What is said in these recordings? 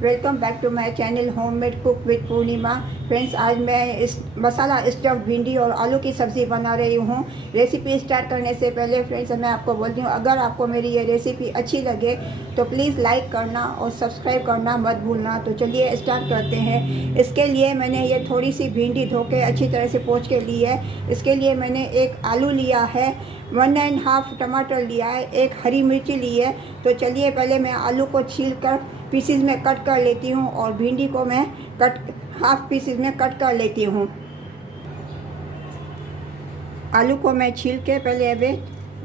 Welcome back to my channel homemade cook with Purnima. Friends, आज मैं इस मसाला स्टफ़ भिंडी और आलू की सब्ज़ी बना रही हूँ। रेसिपी स्टार्ट करने से पहले फ्रेंड्स मैं आपको बोलती हूँ, अगर आपको मेरी ये रेसिपी अच्छी लगे तो प्लीज़ लाइक करना और सब्सक्राइब करना मत भूलना। तो चलिए स्टार्ट करते हैं। इसके लिए मैंने ये थोड़ी सी भिंडी धो के अच्छी तरह से पोंछ के ली है। इसके लिए मैंने एक आलू लिया है, 1.5 टमाटर लिया है, एक हरी मिर्ची ली है। तो चलिए पहले मैं आलू को छील कर पीसीज में कट कर लेती हूँ और भिंडी को मैं हाफ पीसीज में कट कर लेती हूँ। आलू को मैं छील के पहले अभी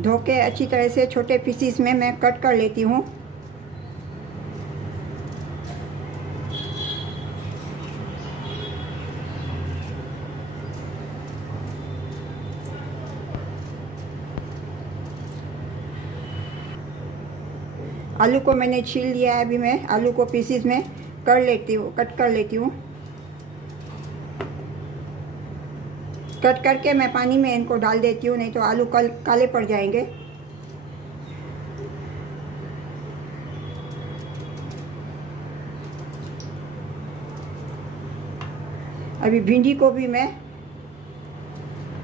धो के अच्छी तरह से छोटे पीसीज में मैं कट कर लेती हूँ। आलू को मैंने छील लिया है। अभी मैं आलू को पीसीज में कट कर लेती हूँ। कट करके मैं पानी में इनको डाल देती हूँ, नहीं तो आलू काले पड़ जाएंगे। अभी भिंडी को भी मैं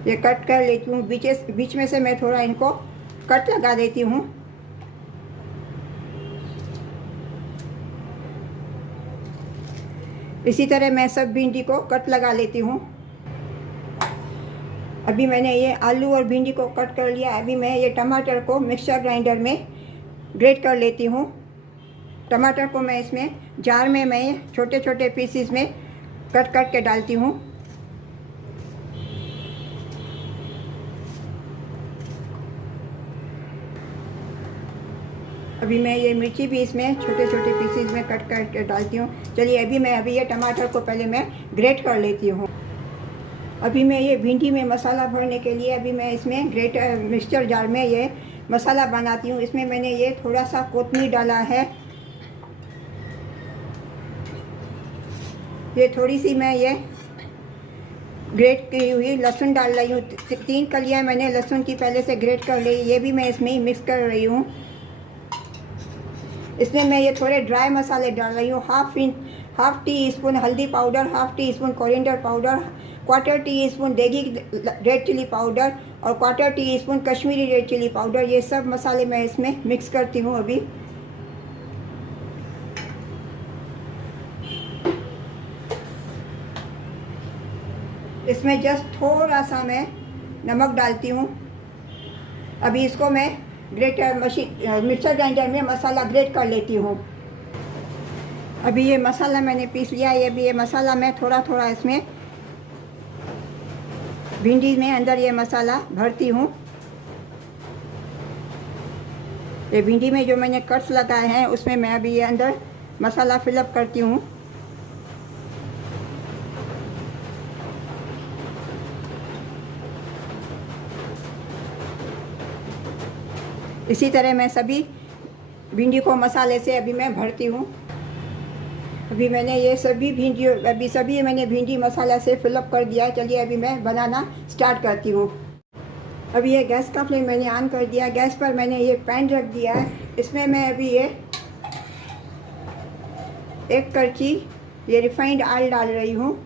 ये कट कर लेती हूँ। बीच में से मैं थोड़ा इनको कट लगा देती हूँ। इसी तरह मैं सब भिंडी को कट लगा लेती हूँ। अभी मैंने ये आलू और भिंडी को कट कर लिया। अभी मैं ये टमाटर को मिक्सर ग्राइंडर में ग्रेट कर लेती हूँ। टमाटर को मैं इसमें जार में मैं छोटे छोटे पीसेस में कट करके डालती हूँ। अभी मैं ये मिर्ची भी इसमें छोटे छोटे पीसेस में कट करके डालती हूँ। चलिए अभी ये टमाटर को पहले मैं ग्रेट कर लेती हूँ। अभी मैं ये भिंडी में मसाला भरने के लिए अभी मैं इसमें मिक्सचर जार में ये मसाला बनाती हूँ। इसमें मैंने ये थोड़ा सा कोतमीर डाला है। ये थोड़ी सी मैं ये ग्रेट की हुई लहसुन डाल रही हूँ। 3 कलियाँ मैंने लहसुन की पहले से ग्रेट कर ली, ये भी मैं इसमें ही मिक्स कर रही हूँ। इसमें मैं ये थोड़े ड्राई मसाले डाल रही हूँ। हाफ टी स्पून हल्दी powder, half teaspoon coriander powder, 1/4 tea spoon Degi red chilli powder और 1/4 टी स्पून कश्मीरी रेड चिली पाउडर। ये सब मसाले मैं इसमें मिक्स करती हूँ। अभी इसमें जस्ट थोड़ा सा मैं नमक डालती हूँ। अभी इसको मैं मिक्सर ग्राइंडर में मसाला ग्रेट कर लेती हूँ। अभी ये मसाला मैंने पीस लिया है। अभी ये मसाला मैं थोड़ा थोड़ा इसमें भिंडी में अंदर ये मसाला भरती हूँ। ये भिंडी में जो मैंने कट्स लगाए हैं उसमें मैं अभी ये अंदर मसाला फिलअप करती हूँ। इसी तरह मैं सभी भिंडी को मसाले से अभी मैं भरती हूँ। अभी मैंने ये सभी भिंडी मसाला से फिलअप कर दिया है। चलिए अभी मैं बनाना स्टार्ट करती हूँ। अभी ये गैस का फ्लेम मैंने ऑन कर दिया। गैस पर मैंने ये पैन रख दिया है। इसमें मैं अभी ये 1 करछी ये रिफाइंड ऑयल डाल रही हूँ।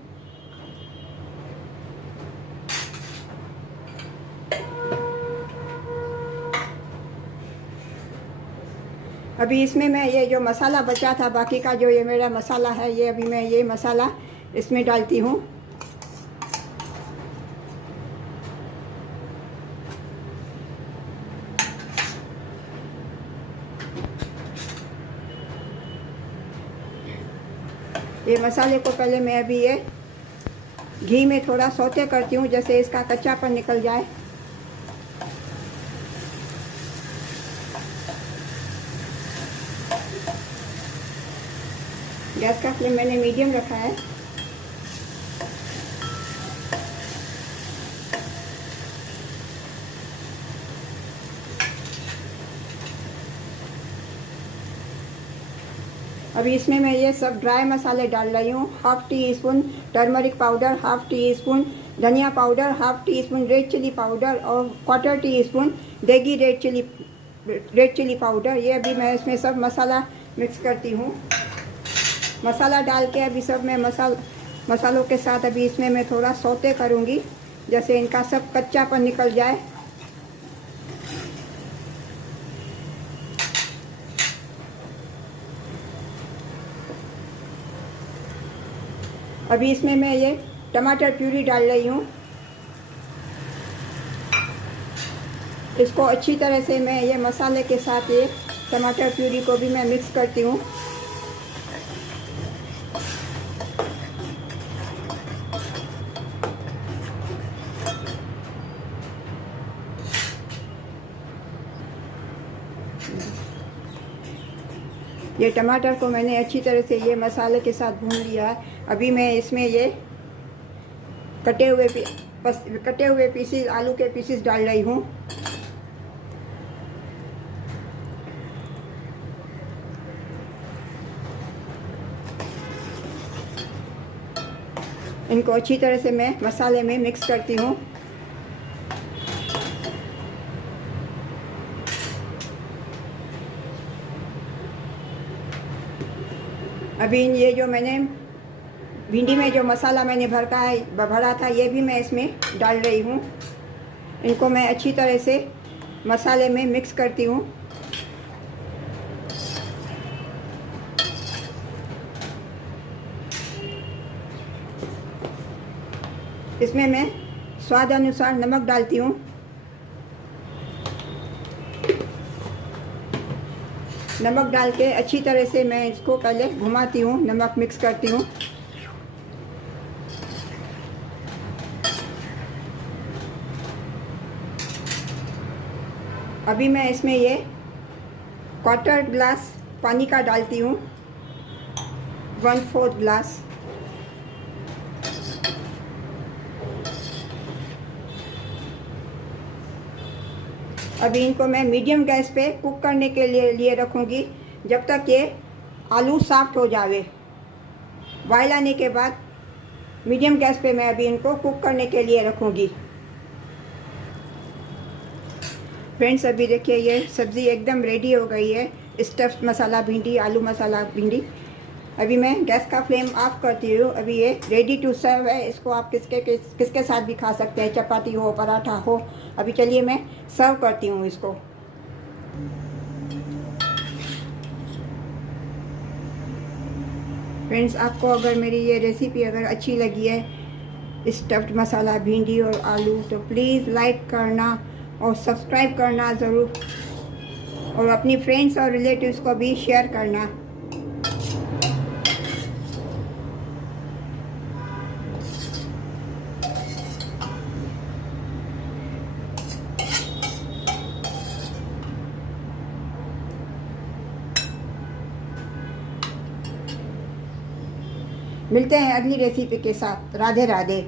अभी इसमें मैं ये जो मसाला बचा था बाकी का जो ये मेरा मसाला है, ये अभी मैं ये मसाला इसमें डालती हूँ। ये मसाले को पहले मैं अभी ये घी में थोड़ा सौते करती हूँ, जैसे इसका कच्चापन निकल जाए। गैस का फ्लेम मैंने मीडियम रखा है। अभी इसमें मैं ये सब ड्राई मसाले डाल रही हूँ। Half teaspoon turmeric powder, half teaspoon धनिया powder, half teaspoon red chilli powder और 1/4 tea spoon Degi red chilli powder. ये अभी मैं इसमें सब मसाला मिक्स करती हूँ। मसाला डाल के अभी सब मैं मसालों के साथ अभी इसमें मैं थोड़ा सौते करूँगी, जैसे इनका सब कच्चापन निकल जाए। अभी इसमें मैं ये टमाटर प्यूरी डाल रही हूँ। इसको अच्छी तरह से मैं ये मसाले के साथ ये टमाटर प्यूरी को भी मैं मिक्स करती हूँ। ये टमाटर को मैंने अच्छी तरह से ये मसाले के साथ भून लिया है। अभी मैं इसमें ये कटे हुए पीसीस आलू के पीसीस डाल रही हूँ। इनको अच्छी तरह से मैं मसाले में मिक्स करती हूँ। अभी ये जो मैंने भिंडी में जो मसाला मैंने भरा था ये भी मैं इसमें डाल रही हूँ। इनको मैं अच्छी तरह से मसाले में मिक्स करती हूँ। इसमें मैं स्वाद अनुसार नमक डालती हूँ। नमक डाल के अच्छी तरह से मैं इसको पहले घुमाती हूँ, नमक मिक्स करती हूँ। अभी मैं इसमें ये 1/4 ग्लास पानी का डालती हूँ, 1/4 ग्लास। अभी इनको मैं मीडियम गैस पे कुक करने के लिए रखूँगी, जब तक ये आलू सॉफ्ट हो जावे। बॉयल आने के बाद मीडियम गैस पे मैं अभी इनको कुक करने के लिए रखूँगी। फ्रेंड्स, अभी देखिए ये सब्ज़ी एकदम रेडी हो गई है, स्टफ्ड मसाला भिंडी, आलू मसाला भिंडी। अभी मैं गैस का फ्लेम ऑफ करती हूँ। अभी ये रेडी टू सर्व है। इसको आप किसके साथ भी खा सकते हैं, चपाती हो, पराठा हो। अभी चलिए मैं सर्व करती हूँ इसको। फ्रेंड्स, आपको अगर मेरी ये रेसिपी अगर अच्छी लगी है स्टफ्ड मसाला भिंडी और आलू, तो प्लीज़ लाइक करना और सब्सक्राइब करना ज़रूर, और अपनी फ्रेंड्स और रिलेटिव्स को भी शेयर करना। मिलते हैं अगली रेसिपी के साथ। राधे राधे।